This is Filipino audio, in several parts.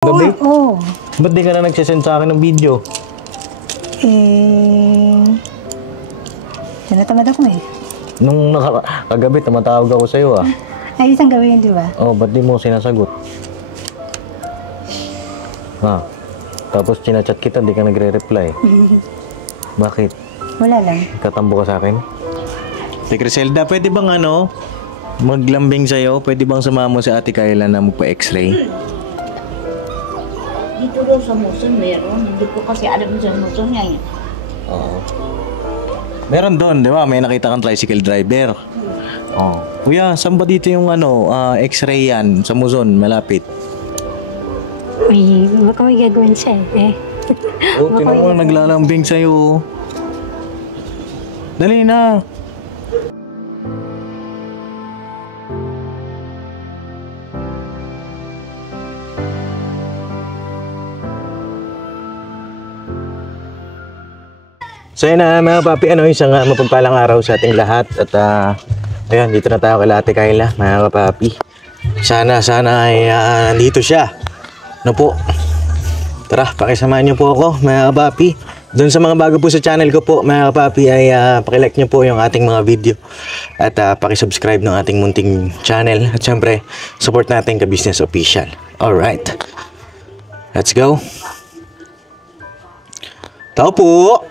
Gabi? Oo. Ba't di ka na nagsisend sa akin ng video? Tinatamad ako eh. Nung kagabi, tumatawag ako sa'yo ah. Ay, isang gawin, di ba? Oh, ba't di mo sinasagot? Ha? Tapos chinachat kita, di ka nagre-reply. Bakit? Wala lang. Katambo ka sa akin? Si Criselda, pwede bang maglambing sa'yo? Pwede bang sumama si Ate Kayla na magpa-x-ray? Dito daw sa Muson meron. Hindi ko kasi alam sa Muson yan. Oo. Meron doon, di ba? May nakita kang tricycle driver. Oh. Kuya, saan ba dito yung x-ray yan? Sa Muzon, malapit. Ay, baka may gagawin siya eh. Oh, tinan mo, naglalambing sa'yo. Dali na. So yun na mga papi, isang mapagpalang araw sa ating lahat. At ayun, dito na tayo kay Ate Kayla, mga papi. Sana ay nandito siya. Ano po? Tara, pakisamahan niyo po ako, mga papi. Doon sa mga bago po sa channel ko po, mga papi, ay pakilike niyo po yung ating mga video. At pakisubscribe ng ating munting channel. At syempre, support natin ka Business Official. Alright. Let's go. Tao po.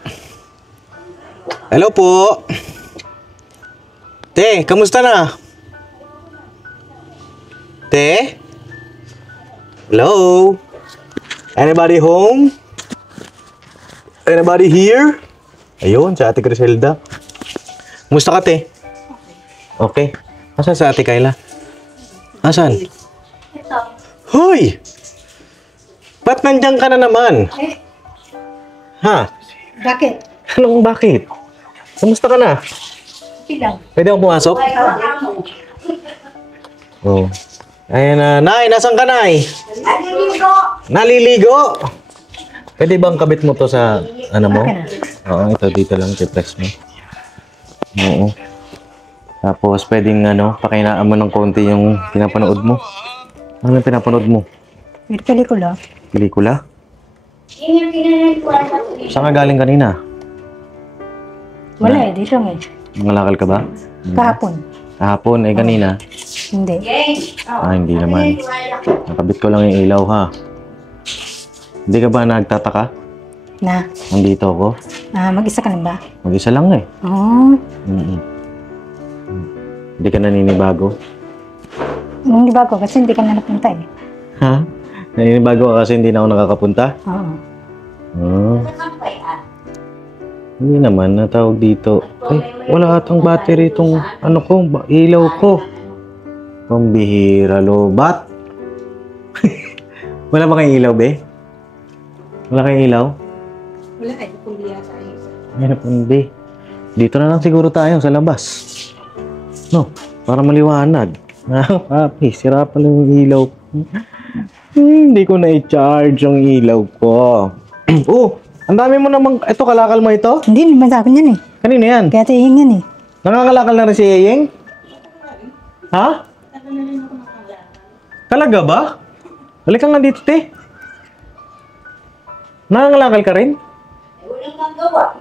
Hello po. Te, kamusta na? Te? Hello? Anybody home? Anybody here? Ayun, sa Ate Criselda. Kamusta ka, te? Okay. Asan sa Ate Kayla? Asan? Ito. Hoy! Ba't nandiyan ka na naman? Ha? Bakit? Anong bakit? Kamusta ka na? Silang. Pwede akong pumasok? Oo. Ayan na. Nay, nasan ka, Nay? Naliligo! Naliligo! Pwede bang kabit mo to sa, mo? Okay na. Oo, ito dito lang, i-press mo. Oo. Tapos, pwedeng, pakinaan mo ng konti yung pinapanood mo. Ano yung pinapanood mo? May pelikula. Pelikula? Ingat kinanan ko sa tuloy. Saan ka galing kanina? Wala eh, dito nga eh. Nangalakal ka ba? Kahapon. Kahapon, kanina? Hindi. Hindi naman. Nakabit ko lang yung ilaw, ha? Hindi ka ba nagtataka? Na? Nandito ako. Mag-isa ka na ba? Mag-isa lang eh. Oo. Hindi ka naninibago. Hindi ba ako? Kasi hindi ka na napunta eh. Ha? Naninibago ka kasi hindi na ako nakakapunta? Oo. Hindi naman, natawag dito. Ay, wala atang battery itong ilaw ko. Pambihira, lobat. Wala ba kayong ilaw, be? Wala kayong ilaw? Wala eh, kundi yata eh. Ay, be. Dito na lang siguro tayo sa labas. No, para maliwanag. Papi, sira pa lang yung ilaw ko. Hindi ko na-i-charge yung ilaw ko. Oh, ang dami mo namang... Ito, kalakal mo ito? Hindi naman sa akin yan eh. Kanina yan? Kaya tihing yan eh. Nangangalakal na rin si Yeyeng? Ha? Talaga ba? Halika nga dito, te. Nangangalakal ka rin? Walang magawa.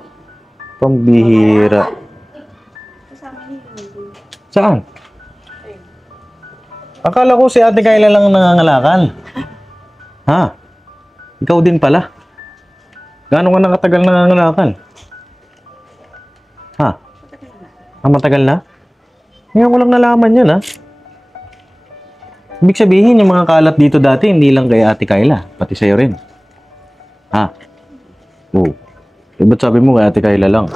Pambihira. Saan? Akala ko si Ate Kayla lang nangangalakal. Ha? Ikaw din pala. Gaano ka nakatagal nangangalakal? Ha? Matagal na? Ngayon ko lang nalaman yan, ha? Ibig sabihin, yung mga kalat dito dati, hindi lang kay Ate Kayla, pati sa'yo rin. Ha? Oo. Ba't sabi mo kay Ate Kayla lang?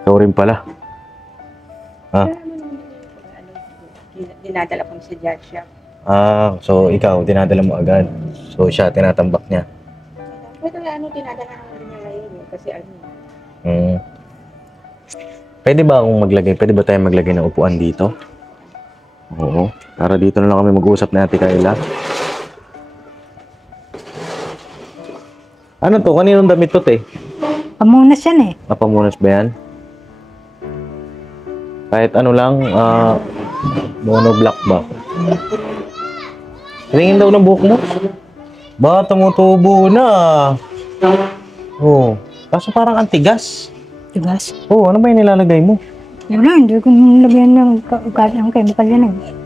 Ikaw rin pala. Ha? Dinadala ko sa judge shop. So ikaw, dinadala mo agad. So siya, tinatambak niya. Pwede dinadala naman niya ngayon kasi Pwede ba akong maglagay? Pwede ba tayo maglagay ng upuan dito? Oo. Para dito na lang kami mag-uusap na Ate Kayla. Ano to? Kaninong damit to, te? Pamunas yan eh. Pamunas ba yan? Kahit ano lang, mono black ba? Tingin daw ng buhok mo? Ba, tumutubo na. Oh, kaso parang antigas. Tigas. Oh, ano ba yung nilalagay mo? Wala, hindi ko nilagyan ng ang chemical yan eh.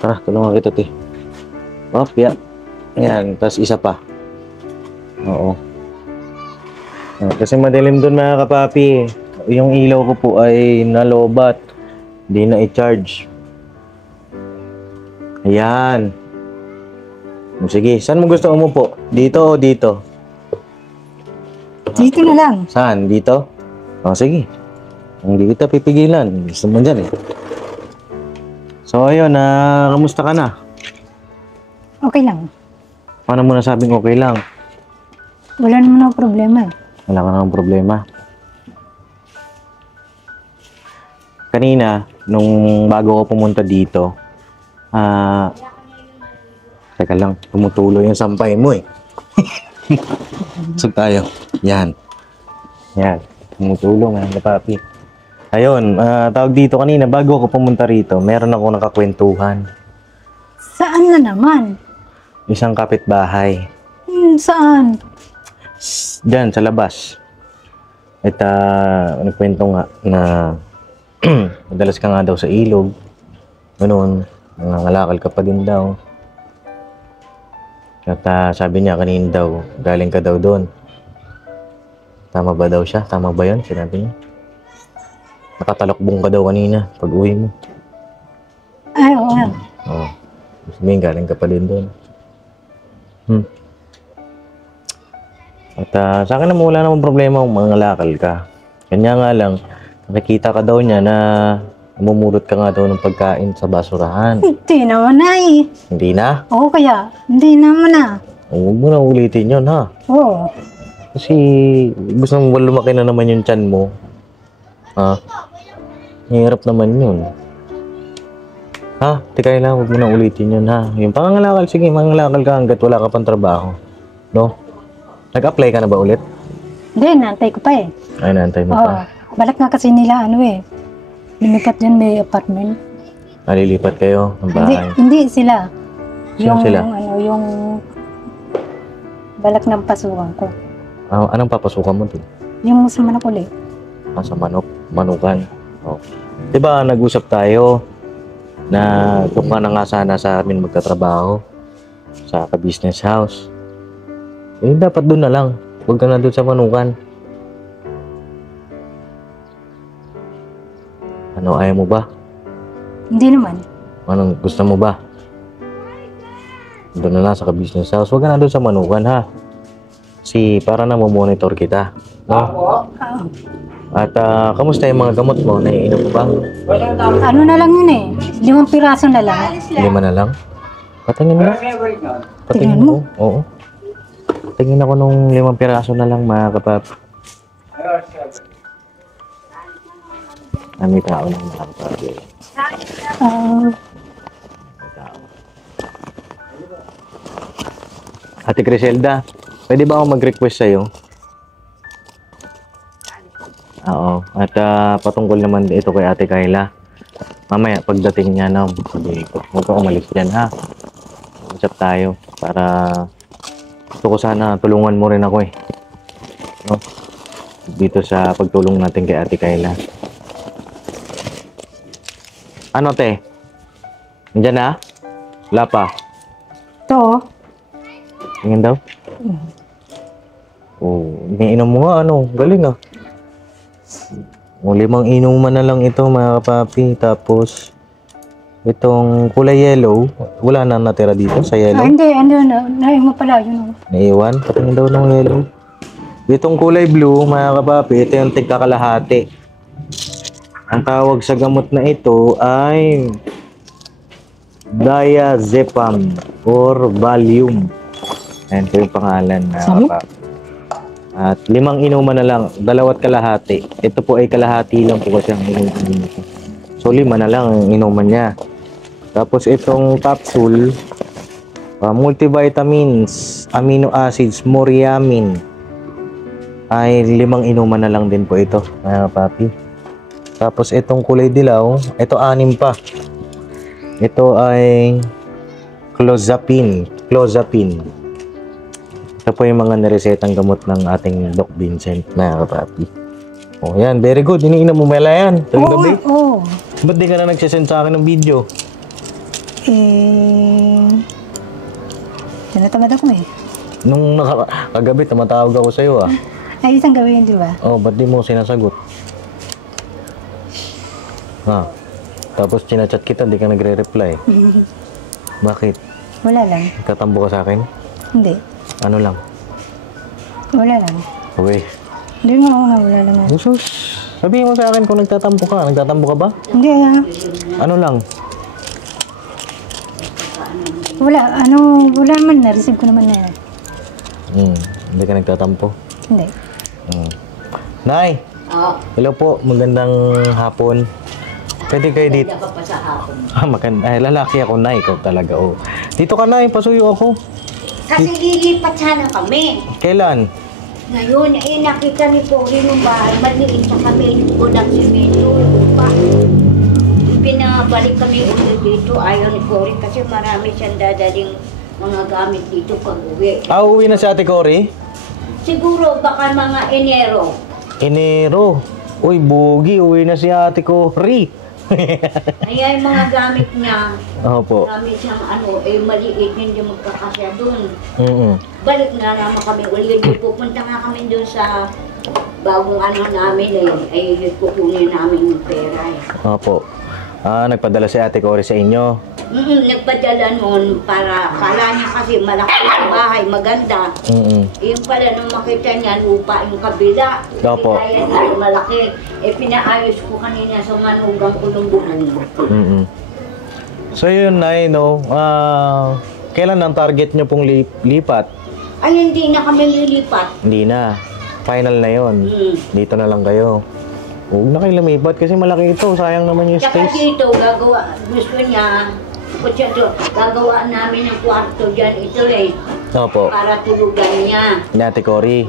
Tara, tulungan kita, te. Oh, yeah. Ayan, tapos isa pa. Oo. Kasi madilim doon mga kapapi. Yung ilaw ko po ay nalobat. Hindi na i-charge. Ayan. Sige, saan mo gusto umupo? Dito o dito? Dito na lang. Saan? Dito? Sige. Hindi kita pipigilan. Gusto mo dyan eh. So ayun, kamusta ka na? Okay lang. Paano mo nasabing okay lang? Wala naman ako problema eh. Wala ka namang problema. Kanina, nung bago ako pumunta dito, teka lang, tumutulo yung sampay mo eh. Sug tayo. Yan. Yan. Tumutulo nga, papi. Ayun, tawag dito kanina, bago ako pumunta rito, meron ako nakakwentuhan. Saan na naman? Isang kapitbahay. Saan? Diyan, sa labas. At nagkwento nga na madalas ka nga daw sa ilog. Ganoon, nangangalakal ka pa din daw. At sabi niya kanina daw, galing ka daw doon. Tama ba daw siya? Tama ba yun? Sinabi niya. Nakatalokbong ka daw kanina pag uwi mo. Ay, oo. Oo. Sabihin, galing ka pa din doon. At sa akin naman wala namang problema kung mangalakal ka. Kanya nga lang, nakikita ka daw niya na namumulot ka nga daw ng pagkain sa basurahan. Hindi naman na eh. Hindi na? Oo kaya, hindi naman na. Huwag mo na ulitin yun, ha? Oo. Kasi gusto mo lumaki na naman yung tiyan mo. Ha? Hirap naman yun. Ha? Teka lang, huwag mo na ulitin yun, ha? Yung pangangalakal, sige, mangangalakal ka hanggat wala ka pang trabaho. No? Nag-apply ka na ba ulit? Hindi, naantay ko pa eh. Ay, naantay mo Oo. pa. Balak nga kasi nila lumipat dyan may apartment. Nalilipat kayo ng bahay. Hindi sila. Sino sila? Yung balak ng pasukan ko. Anong papasukan mo doon? Yung sa manok ulit. Sa manukan. Oh. Diba, nag-usap tayo na kung ka na nga sana sa amin magtatrabaho sa ka-business house. Eh, dapat doon na lang. Huwag ka na doon sa manukan. Ano, ayaw mo ba? Hindi naman. Anong gusto mo ba? Doon na lang sa ka-business house. Huwag ka na doon sa manukan, ha? Kasi para na monitor kita. No? At kamusta yung mga gamot mo? Naiinom mo ba? Ano na lang yun eh. 5 piraso na lang. 5 na lang? Patingin mo. Tingnan mo? Oo. Tingin ako nung 5 piraso na lang, mga kapap. May tao lang, mga kapap. Ate Criselda, pwede ba ako mag-request sa'yo? Oo. At patungkol naman ito kay Ate Kayla. Mamaya, pagdating niya na, sabi ko, huwag ka umalis dyan, ha? Usap tayo para gusto ko sana tulungan mo rin ako eh. No? Dito sa pagtulong natin kay Ate Kayla. Ano, te? Nandiyan na? Wala pa? Ito. Tingin daw? Oh, iniinom mo nga, ano? Galing ah. O, 5 inuman na lang ito, mga kapapi. Tapos, itong kulay yellow, wala na natira dito sa yellow. Hindi. Naiwan mo pala. Yun. Naiwan? Patingin daw ng yellow. Itong kulay blue, mga kapapi, ito yung tigkakalahati. Ang tawag sa gamot na ito ay diazepam or Valium. Ayan po yung pangalan na kapapi. At 5 inuman na lang, 2 kalahati. Ito po ay kalahati lang po kasi ang inuman nito. So 5 na lang ang inuman niya. Tapos itong capsule, multivitamins, amino acids, moriamin, ay 5 inuman na lang din po ito, mga papi. Tapos itong kulay dilaw, ito 6 pa. Ito ay Clozapine. Clozapine. Ito po yung mga niresetang gamot ng ating Doc Vincent, mga kapapi. Oh, yan. Very good. Iniinom mo mela yan. Tuwing gabi. Oo. Ba't di ka na nagsisend sa akin ng video? Tinatamad ako eh. Nung kagabi, tumatawag ako sa'yo ah. Ay, isang gawin, di ba? Oh, ba't di mo sinasagot? Ha? Tapos chinachat kita, di ka nagre-reply. Bakit? Wala lang. Tatambo ka sa akin? Hindi. Ano lang? Wala lang. Uy. Hindi nga, wala lang. Jesus. Sabihin mo sa akin kung nagtatampo ka. Nagtatampo ka ba? Hindi Ano lang? wala naman. Na-receive ko naman na. Hindi ka nagtatampo. Hindi. Nay! Hello po. Magandang hapon. Pwede kayo dito. Ka pa sa hapon. Ay, lalaki ako, Nay. Ikaw talaga, oh. Dito ka, Nay. Pasuyo ako. Kasi lilipat sana kami. Kailan? Ngayon, nakita ni Cory nung bahay, maliit sa kami, unang simento, lupa. Pinabalik kami ulit dito, ayaw ni Cory kasi marami siyang dadaling mga gamit dito pag uwi. Uwi na si Ate Cory? Siguro baka mga Enero. Enero. Uy, bugi. Uwi na si Ate Cory. Kaya yung mga gamit niya, Opo. marami siyang maliit, hindi magkakasya dun. Mm-mm. Balik na naman kami ulit. Pupunta nga kami dun sa bagong namin kukunin namin yung pera eh. Opo. Nagpadala si Ate Cory sa inyo. Nagpadala noon para kala niya kasi malaki ang bahay, maganda. Yung pala nung makita niya lupa yung kabila. Opo. Kaya niya malaki. Pinaayos ko kanina sa manugang ko ng buhong. So yun, Nay, no? Kailan ang target nyo pong lipat? Ay, hindi na kami lilipat. Hindi na. Final na yon. Dito na lang kayo. Huwag na kayo lumipat kasi malaki ito. Sayang naman yung Tsaka space. dito, gusto niya, gagawa namin ng kwarto dyan. Ito Opo. para tulugan niya. Ni Ate Cory.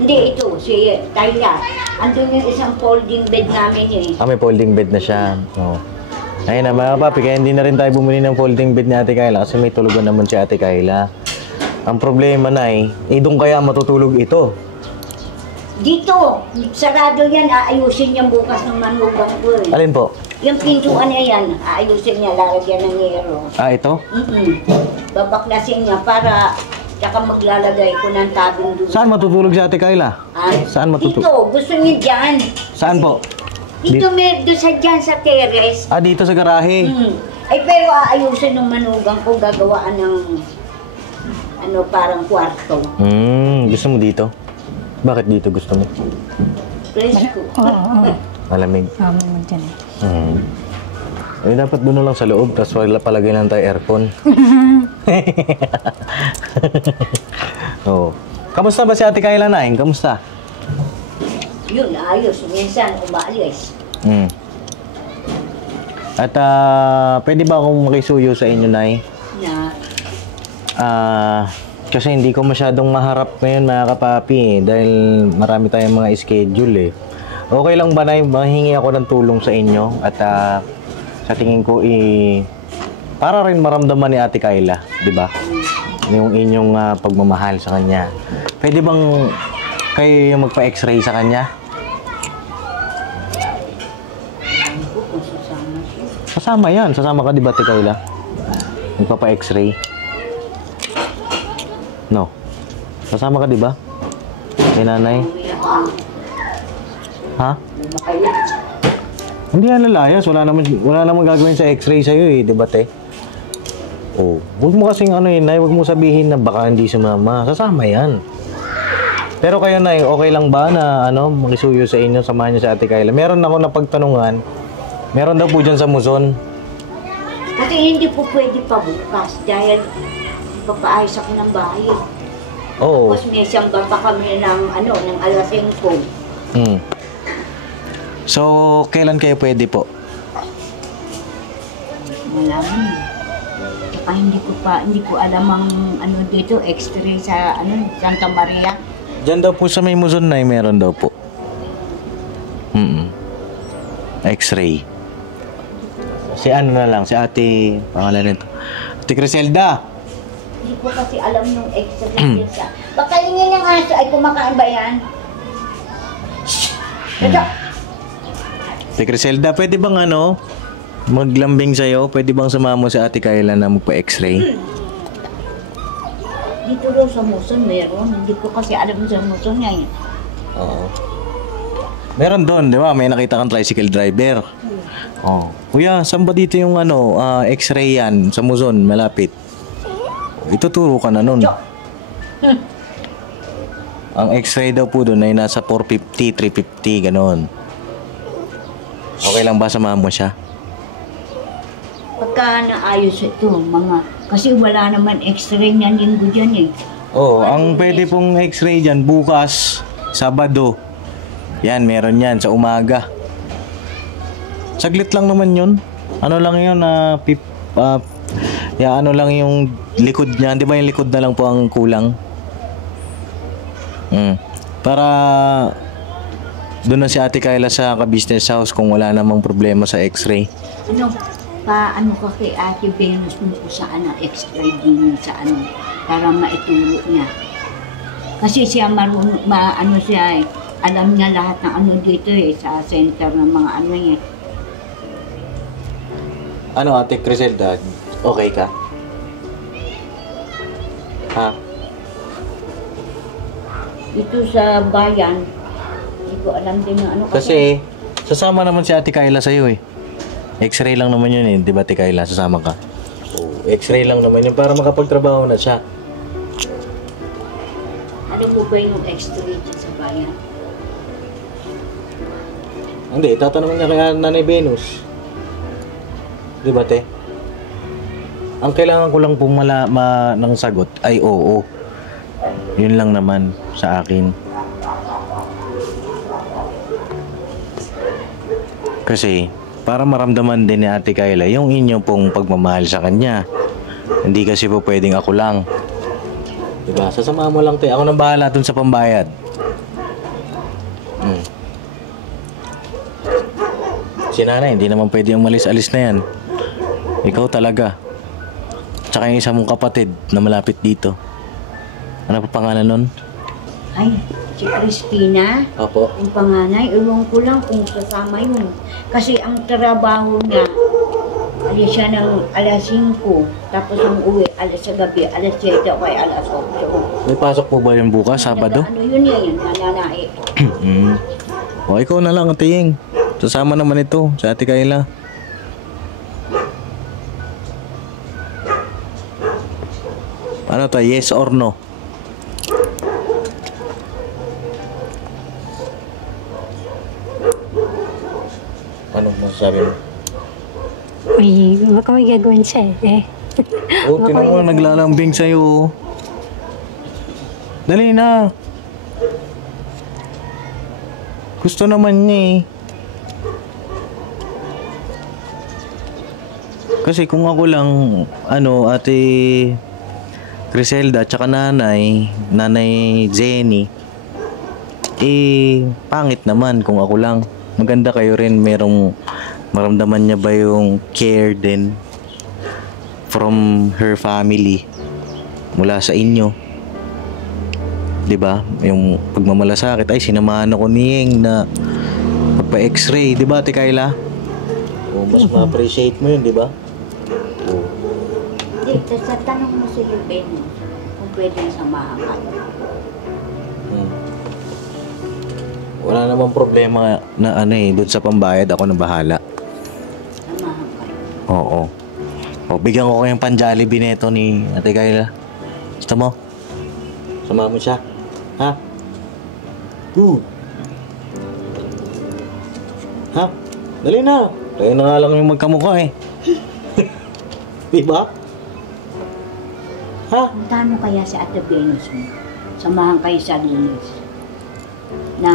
Hindi ito, si Tayla. Andun yung isang folding bed namin May folding bed na siya. Oh. Ayun na mga papi, kaya hindi na rin tayo bumili ng folding bed ni Ate Kayla kasi may tulugan naman si Ate Kayla. Ang problema na doon kaya matutulog ito. Dito, sarado yan, aayusin niya bukas ng manugang ko Alin po? Yung pintuan niya yan, aayusin niya, lalagyan ng yero. Ito? Babaklasin niya para tsaka maglalagay ko ng tabing doon. Saan matutulog si Ate Kayla? Saan matutulog? Dito, gusto niya dyan. Saan po? Dito, doon dyan sa terrace. Dito sa garahe. Pero aayusin ng manugang ko, gagawaan ng parang kwarto. Gusto mo dito? Bakit dito gusto mo? Presko. Oo. Malamig. Naman dyan eh. Dapat doon na lang sa loob, tapos wala palagay lang tayo aircon. Kamusta ba si Ate Kayla, Nay? Kamusta? Yun, ayos. Minsan, umaalis. At pwede ba akong makisuyo sa inyo, Nay? Na, Kasi hindi ko masyadong maharap ngayon, mga kapapi, dahil marami tayong mga schedule Okay lang ba, Nay? Mahingi ako ng tulong sa inyo at sa tingin ko para rin maramdaman ni Ate Kayla, di ba? Yung inyong pagmamahal sa kanya. Pwede bang kayo yung magpa-x-ray sa kanya? kung sasama siya. Sasama yan. Sasama ka, di ba, Ate Kayla? Magpapa-x-ray. No. Sasama ka, di ba? Kay nanay. Ha? Hindi yan lalayas. Wala naman gagawin sa x-ray sa'yo di ba, te? Huwag mo kasing Nay, huwag mo sabihin na baka hindi sumama. Sasama yan. Pero kayo, Nay, okay lang ba na makisuyo sa inyo, samahan niyo sa Ate Kayla? Meron ako na pagtanungan. Meron daw po dyan sa Muson. Kasi hindi po pwede pa bukas dahil papaayos ako ng bahay. Oo. Tapos may siyamba pa kami ng alas 5. So, kailan kayo pwede po? Malaman. Saka hindi ko alam ang dito, x-ray sa Santa Maria. Diyan daw po sa may Muson, Nay, meron daw po. X-ray. Si na lang, si Ate, pangalan nito. Ate Criselda. Hindi ko kasi alam yung x-ray sa... Baka lingin ng aso ay kumakain ba yan? Ito! Ate Criselda, pwede bang maglambing sa'yo? Pwede bang sumama mo si Ate Kayla na magpa-x-ray? Dito daw sa Muson meron. Hindi ko kasi alam sa Muson yan. Oo. Meron doon, di ba? May nakita kang tricycle driver. Oh. Kuya, saan ba dito yung x-ray yan? Sa Muzon, malapit. Ituturo ka na nun. Ang x-ray daw po doon ay nasa 450, 350, ganon. Okay lang ba samahan mo siya? Pagka naayos ito, kasi wala naman x-ray niyan linggo dyan eh. Oo, ang pwede pong x-ray dyan bukas, Sabado. Yan, meron yan sa umaga. Saglit lang naman yun. Ano lang yun, ano lang yung likod niya. Di ba yung likod na lang po ang kulang? Para doon na si Ate Kayla sa ka-business house kung wala namang problema sa x-ray. Paano ka kay Ate Venus mo kung saan ang x-ray din sa para maituro niya. Kasi siya marunong, siya eh, alam niya lahat ng dito eh, sa center ng mga eh. Ano Ate Criselda, okay ka? Ha? Dito sa bayan, hindi ko alam din ng Kasi, sasama naman si Ate Kayla sa'yo eh. X-ray lang naman yun eh, di ba Ate Kayla? Sasama ka. Oh, X-ray lang naman yun para makapagtrabaho na siya. Ano mo ba yung x-ray dyan sa bayan? Hindi, tatanungin niya kay Nanay Venus. Di ba, te? Ang kailangan ko lang pong ng sagot ay oo. Yun lang naman sa akin. Kasi, para maramdaman din ni Ate Kayla yung inyo pong pagmamahal sa kanya. Hindi kasi po pwedeng ako lang. Diba? Sasama mo lang, te. Ako nang bahala dun sa pambayad. Si nanay, hindi naman pwede umalis-alis na yan. Ikaw talaga. Tsaka yung isa mong kapatid na malapit dito. Ano pa pangalan nun? Ay, si Christina. Opo. Yung panganay, iwan ko lang kung sasama yun. Kasi ang trabaho niya, alis siya ng alas 5, tapos ang uwi alas sa gabi, alas 7 o kaya alas 8. May pasok po ba yung bukas, Sabado? Ano yun nananae. O, ikaw na lang, Ate Ying. Sasama naman ito sa Ate Kayla. Ano to, yes or no? Ano masasabi mo? Baka may gagawin siya eh. Oh, tinan mo, naglalambing sa'yo. Dali na. Gusto naman niya eh. Kasi kung ako lang, Ate Criselda, tsaka nanay Jenny, pangit naman kung ako lang. Maganda kayo rin, maramdaman niya ba yung care din from her family mula sa inyo. 'Di ba? Yung pagmamalasakit ay sinamahan ako ni Yeng na magpa-x-ray, 'di ba, Ate Kayla? O mas ma-appreciate mo 'yun, 'di ba? Dito, sa tanong mo si Venus, kung pwedeng samahan ka. Wala namang problema na doon sa pambayad ako na bahala. Samahan ka. Oo. O, bigyan ko kayong pan-Jollibee neto ni Ate Kayla. Gusto mo? Sama mo siya. Ha? Good. Ha? Dali na. Tayo na nga lang yung magkamukha eh. Diba? Ha? Puntahan mo kaya si Ate Venus mo. Samahan kayo sa Lunes na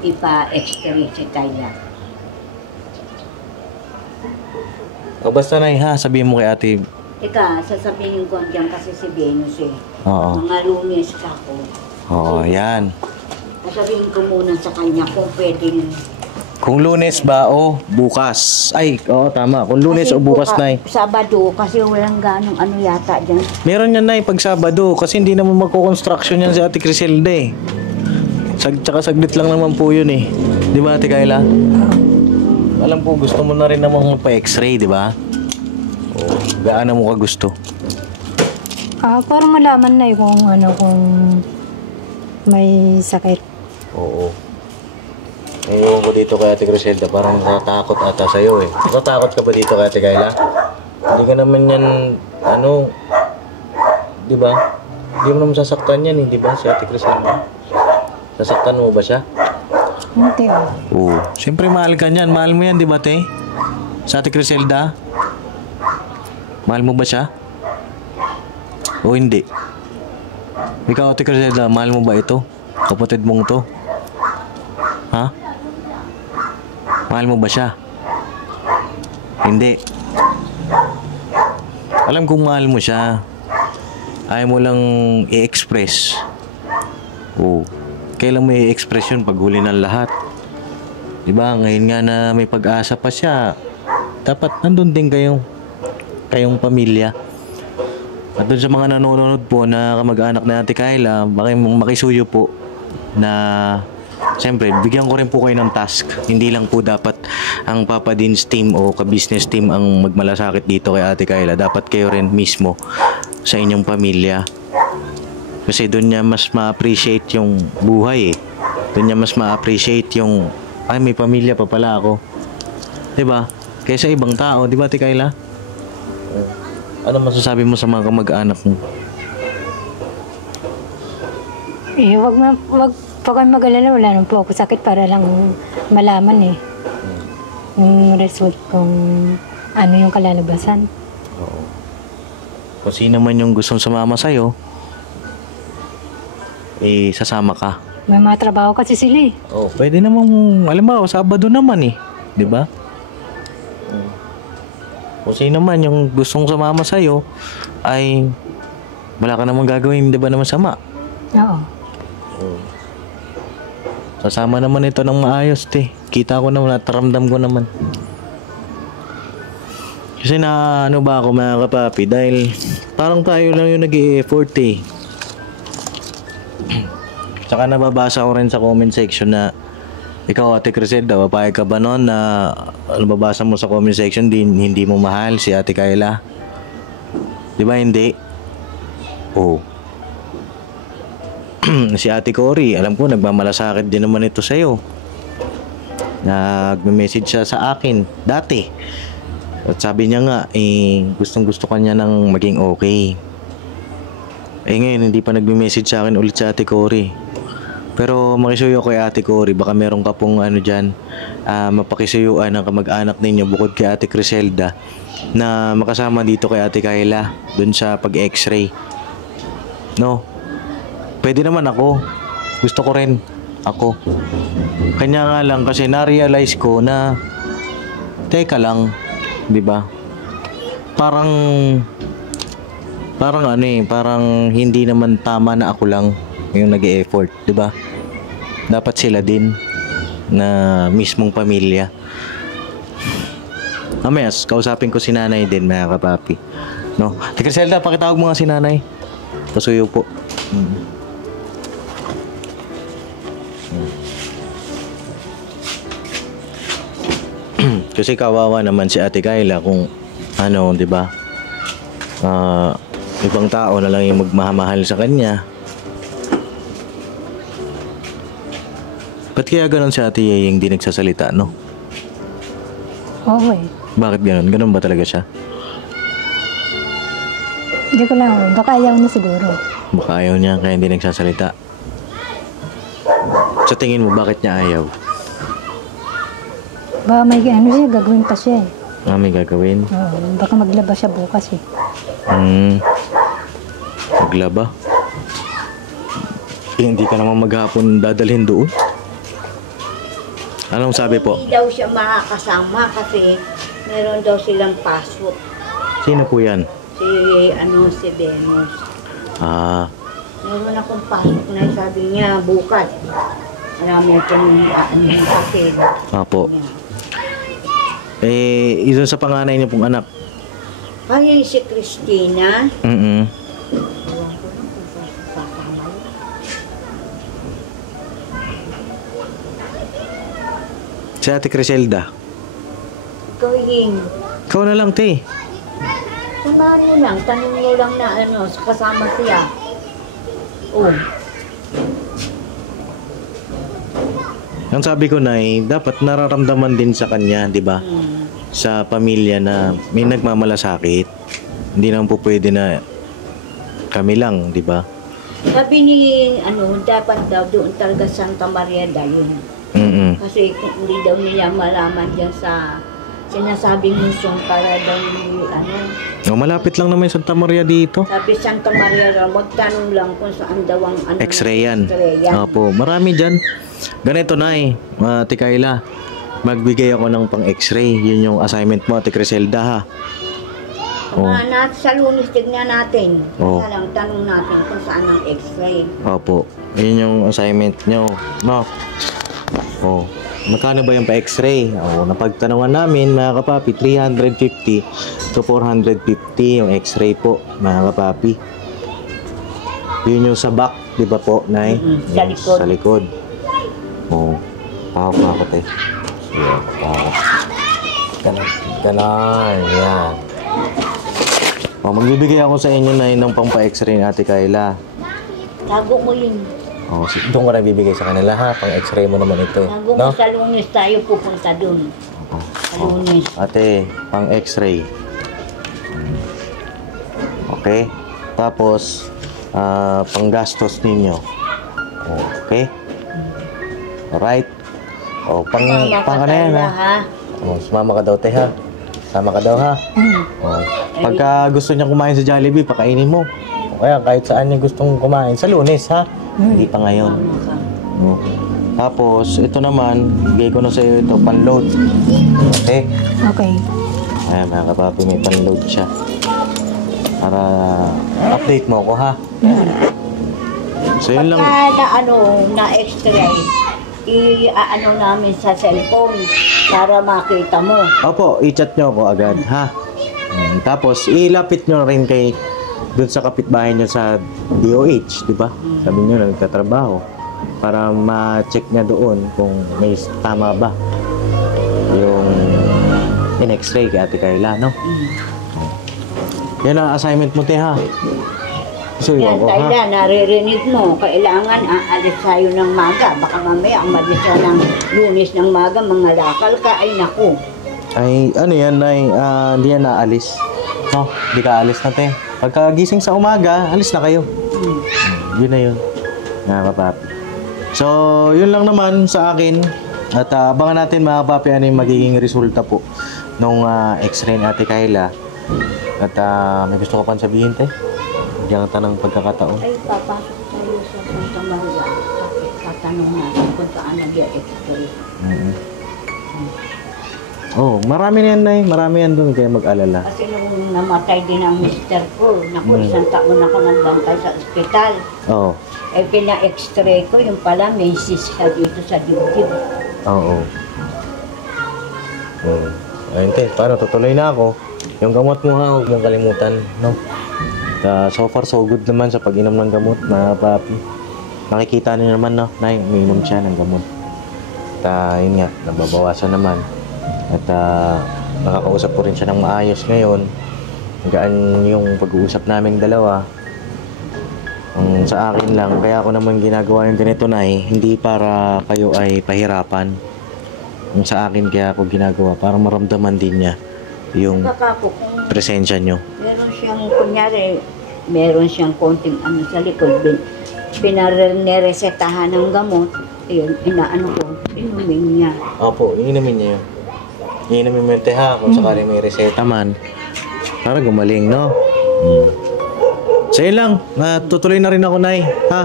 ipa-x-ray si Kayla. O basta na ha, sabihin mo kay ate. Teka, sasabihin ko dyan kasi si Venus eh. Oo. Mga Lunes ka ko. Oo, yan. Sasabihin ko muna sa kanya kung pwedeng Kung Lunes ba o bukas? Ay, oo, tama. Kung Lunes o bukas, Nay. Sabado, kasi walang ganong ano yata dyan. Meron yan, Nay, pag Sabado. Kasi hindi naman magko-construction yan si Ate Criselda eh. Tsaka saglit lang naman po yun eh. Di ba, Ate Kayla? Alam po, gusto mo na rin namang magpa-x-ray, di ba? O, gaano mo ka gusto? Parang malaman na kung ano, kung may sakit. Oo. Ngayon ko dito kay Ate Criselda, parang natatakot ata sa'yo eh. Natatakot ka ba dito kay Ate Kayla? Hindi ka naman yan, ano, di ba? Hindi mo naman sasaktan yan eh, di ba, si Ate Criselda? Sasaktan mo ba siya? Hindi Oo. Siyempre mahal ka niyan. Mahal mo yan, di ba, te? Sa Ate Criselda? Mahal mo ba siya? O hindi? Ikaw, Ate Criselda, mahal mo ba ito? Kapatid mong to? Ha? Mahal mo ba siya? Hindi. Alam kong mahal mo siya. Ayaw mo lang i-express. Oo. Kailan mo i-express yun pag huli ng lahat? Diba? Ngayon nga na may pag-asa pa siya, dapat nandun din kayong pamilya. At dun sa mga nanonood po na kamag-anak na Ate Kayla, makisuyo po na siyempre, bigyan ko rin po kayo ng task. Hindi lang po dapat ang Papa Dean's team o ka-business team ang magmalasakit dito kay Ate Kayla. Dapat kayo rin mismo sa inyong pamilya. Kasi doon niya mas ma-appreciate yung buhay eh. Doon niya mas ma-appreciate yung, ay may pamilya pa pala ako. Diba? Kaysa ibang tao, diba Ate Kayla? Ano masasabi mo sa mga kamag-anak mo? Wag pa kayo mag-alala, wala nang po ako sakit para lang malaman eh. Yung result kung ano yung kalalabasan. Oo. Kung sino man yung gustong sumama sa'yo, sasama ka. May mga trabaho kasi sila eh. Oh, pwede namang, alam mo, Sabado naman eh. Di ba? Kung sino man yung gustong sumama sa'yo, ay wala ka namang gagawin, di ba naman sama? Oo. Sasama naman ito ng maayos, te. Kita ko naman at ramdam ko naman. Kasi na ano ba ako mga kapapi, dahil parang tayo lang yung nag-i-effort eh. Tsaka nababasa ko rin sa comment section na ikaw, Ate Criselda, papayag ka ba nun na nababasa mo sa comment section hindi mo mahal si Ate Kayla? Di ba hindi? Oo. Si Ate Cory, alam ko nagmamalasakit din naman ito sa'yo. Nagme-message siya sa akin dati. At sabi niya nga, gustong gusto kanya ng maging okay. Ngayon hindi pa nagme-message sa akin ulit si Ate Cory. Pero makisuyo kay Ate Cory, baka meron ka pong ano dyan, mapakisuyuan ng kamag-anak ninyo bukod kay Ate Criselda na makasama dito kay Ate Kayla dun sa pag-x-ray. No? Pwede naman ako. Gusto ko rin ako. Kanya nga lang kasi na-realize ko na teka lang, di ba? Parang ano eh, parang hindi naman tama na ako lang yung nag-e-effort, di ba? Dapat sila din na mismong pamilya. Mamaya, kausapin ko si nanay din, mga kapapi. No? Ate Criselda, pakitawag mo nga si nanay. Pasuyo po. Kasi kawawa naman si Ate Kayla kung ano, di ba? Ibang tao na lang yung magmamahal sa kanya. Ba't kaya ganun si Ate Yeyeng di nagsasalita, no? Oo eh. Bakit ganun? Ganun ba talaga siya? Hindi ko lang, baka ayaw na siguro. Baka ayaw niya kaya hindi nagsasalita. Sa tingin mo, bakit niya ayaw? Baka may ano siya, gagawin pa siya eh. May gagawin? Oo, baka maglaba siya bukas eh. Maglaba? Hindi ka naman maghapon dadalhin doon? Anong sabi po? Hindi daw siya makakasama kasi meron daw silang passport. Sino po yan? Si Venus. Ah, Meron akong passport na sabi niya bukas. Marami akong ano sa akin. Opo. Yun sa panganay niyo pong anak. Ay, si Christina. Mm. Ewan ko lang kung saan siya tatama. Si Ate Criselda. Ikaw, Ying. Ikaw na lang, te. Samahan mo lang, tanong mo lang na ano, kasama siya. Oh. Ang sabi ko na dapat nararamdaman din sa kanya, di ba? Sa pamilya na may nagmamalasakit. Hindi naman po pwede na kami lang, di ba? Sabi ni, ano, dapat daw doon talaga Santa Maria dalhin. Mm. Kasi kung hindi daw niya malaman dyan sa sinasabing mission para daw, ano, Oh, malapit lang naman yung Santa Maria dito. sabi Santa Maria daw, magtanong lang kung saan daw ang ano. X-ray yan. X-ray yan. Opo, marami dyan. Ganito na Ate Kayla. Magbigay ako ng pang X-ray. Yun yung assignment mo, Ate Criselda, ha? Oh. Sa Lunes, tignan natin. Oh. Kaya lang, tanong natin kung saan ang X-ray. Opo. Yun yung assignment nyo. No? Oh. Magkano ba yung pa X-ray? Oh, napagtanungan namin, mga kapapi, 350 to 450 yung X-ray po, mga kapapi. Yun yung sa back, di ba po, Nay? Sa likod. Sa likod. Oh. Pakap eh. Yan, pakap. Ganon. Yan. Oh, magbibigay ako sa inyo, Nay, ng pang pa-X-ray ni Ate Kayla. Tago mo yun. Oh, doon ko na bibigay sa kanila, ha? Pang-X-ray mo naman ito. Tago mo No? sa Lunes tayo pupunta dun. Sa Lunes. Ate, pang X-ray. Okay? Tapos, pang gastos ninyo. Okay? Alright? O, pang ano yan, ha? O, sumama ka daw, te, ha? Sama ka daw, ha? O, pagka gusto niya kumain sa Jollibee, pakainin mo. O kaya, kahit saan niya gustong kumain. Sa Lunes, ha? Hindi pa ngayon. O. Tapos, ito naman, bigay ko na sa iyo ito, pan-load. Okay? Okay. Ayan, mga kapapi, may pan-load siya. Para update mo ako, ha? So, yun lang. Pagka na ano, na X-ray, i-ano namin sa cellphone para makita mo. Opo, i-chat nyo ako agad, ha? Tapos, ilapit nyo rin kay dun sa kapitbahay nyo sa DOH, di ba? Sabi nyo, nagtatrabaho. Para ma-check niya doon kung may tama ba yung in-X-ray kay Ate Kayla, no? Yan ang assignment mo, te, ha? So, Yan, ako, ha? Kayla, naririnig mo, kailangan aalis tayo ng maga. Baka mamaya, umalis ka ng Lunes ng maga, mga lakal ka, ay naku. Ay, ano yan, ay, hindi yan naalis. No, hindi ka alis na, te. Pagkagising sa umaga, alis na kayo. Yun na yun. Mga kapapi. So, yun lang naman sa akin. At abangan natin, mga kapapi, ano yung magiging resulta po nung X-ray ni Ate Kayla. At may gusto ko pang sabihin, te. Bigyan ka ng pagkakataon. Ay, papasok tayo sa Santa Maria. Tatanong natin kung saan nag-X-ray. Oh, marami na yan, Nay. Marami yan doon, kaya mag-alala. Kasi nung namatay din ang mister ko, naku, isang taon ako nagbantay sa ospital. Oo. Eh, pina-X-ray ko, yung pala, may cyst siya dito sa dibdib. Oo. Ayun, te. Paano? Tutuloy na ako. Yung gamot mo, ha, huwag mong kalimutan, no? So far, so good naman sa pag-inom ng gamot, mga papi. Nakikita niyo naman, no? Na umiinom siya ng gamot. At yun nga, nababawasan naman. At nakakausap ko rin siya ng maayos ngayon. Gaan yung pag-uusap naming dalawa. Sa akin lang, kaya ako naman ginagawa yung ganito, Nay, hindi para kayo ay pahirapan. Yung sa akin kaya ako ginagawa, para maramdaman din niya yung Kakako, kung presensya nyo. meron siyang, kunyari, meron siyang konting ano sa likod, pinaresetahan ng gamot, ayun, inaano ko, inumin niya. Opo, iinumin niya yun. Iinumin mo yung teha kung sakali may reseta man. Para gumaling, no? So yun lang, tutuloy na rin ako, Nay. Ha?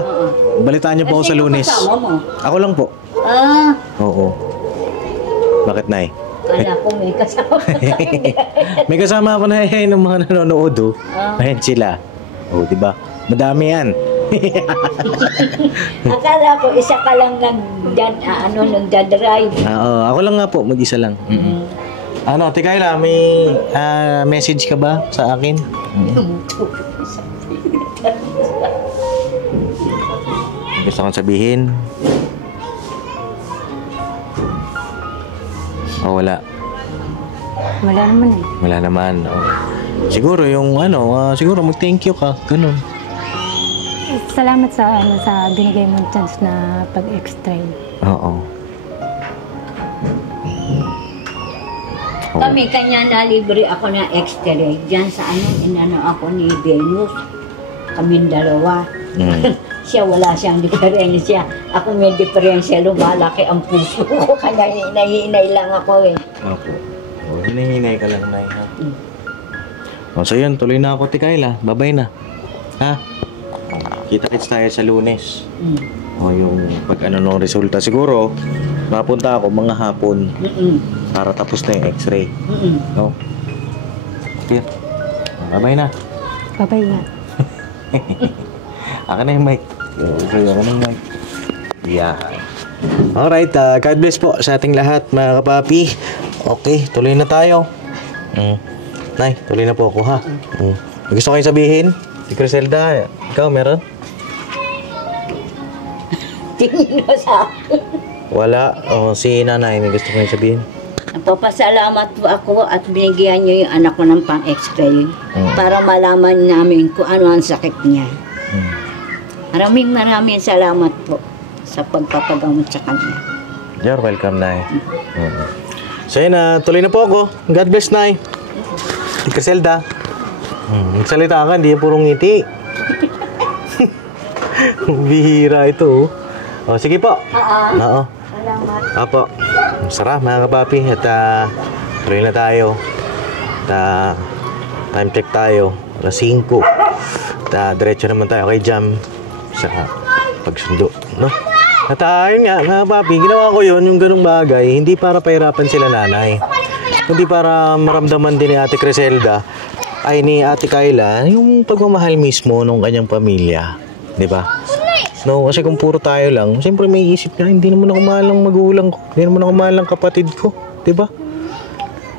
Balitaan niyo po ako sa Lunes. Kasama mo? Ako lang po. Ah, Oo. Bakit, Nay? kala ko may kasama. May kasama ako na ng mga nanonood, oh. Ayan sila. Oh, di ba? Madami yan. Akala ko isa ka lang nagdadrive. Oo, ako lang nga po, mag-isa lang. Ano, Ate Kayla, may message ka ba sa akin? Gusto kong sabihin? O wala? Wala naman eh. Wala naman. Oh. Siguro yung siguro mag-thank you ka. Ganun. Salamat sa binigay mong chance na pag-extray. Oo. Kami kanya na libre ako na extra dyan sa inano ako ni Venus. Kaming dalawa. Siya wala siyang diferensya. Ako may diferensya, lumalaki ang puso ko. Kaya hinahinay lang ako eh. Opo. O, hinahinay ka lang, Nay. Ha? O, so yun, tuloy na ako, Ate Kayla. Bye-bye na. Ha? Kita-kits tayo sa Lunes. O, yung pag-ano ng resulta. Siguro, mapunta ako mga hapon para tapos na yung x-ray. No? Okay. Bye-bye na. Babay nga. Akin na yung mic. Okay, ako na yung mic. Yeah. Alright, God bless po sa ating lahat, mga kapapi. Okay, tuloy na tayo. Nay, tuloy na po ako, ha? May gusto kayong sabihin? Si Criselda, ikaw meron? Tingin mo sa akin. Wala. O, si nanay, may gusto kayong sabihin? Nagpapasalamat po ako at binigyan niyo yung anak ko ng pang-x-ray para malaman namin kung ano ang sakit niya. Maraming salamat po sa pagpapagamot sa kanya. You're welcome, Nay. So yun, tuloy na po ako. God bless, Nay. Si Criselda. Magsalita ka, hindi puro ngiti. Bihira ito. O, sige po. Oo. Salamat. Apo. Sarap, mga kapapi. At tuloy na tayo. At time check tayo. Alas 5. At diretso naman tayo kay Jam sa pagsundo, no? At yun nga, mga papi, ginawa ko yun, yung ganung bagay, hindi para pahirapan sila nanay, kundi para maramdaman din ni Ate Criselda, ay ni Ate Kayla, yung pagmamahal mismo ng kanyang pamilya, di ba? No, kasi kung puro tayo lang, siyempre may isip na, hindi naman ako mahal ng magulang ko, hindi naman ako mahal ng kapatid ko, di ba?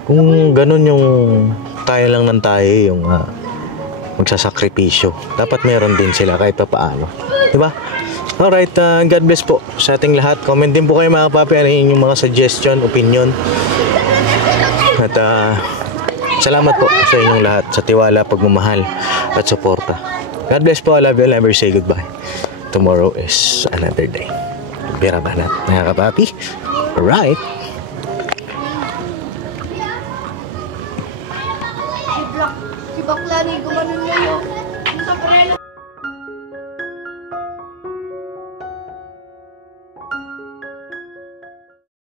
Kung ganun yung tayo lang ng tayo, yung magsasakripisyo, dapat meron din sila kahit pa paano, di ba? Alright, God bless po sa ating lahat. Comment din po kayo, mga papi, ano yung mga suggestion, opinion. At salamat po sa inyong lahat, sa tiwala, pagmamahal at suporta. God bless po. I love you. I'll never say goodbye. Tomorrow is another day. Bira banat, mga kapapi. Alright.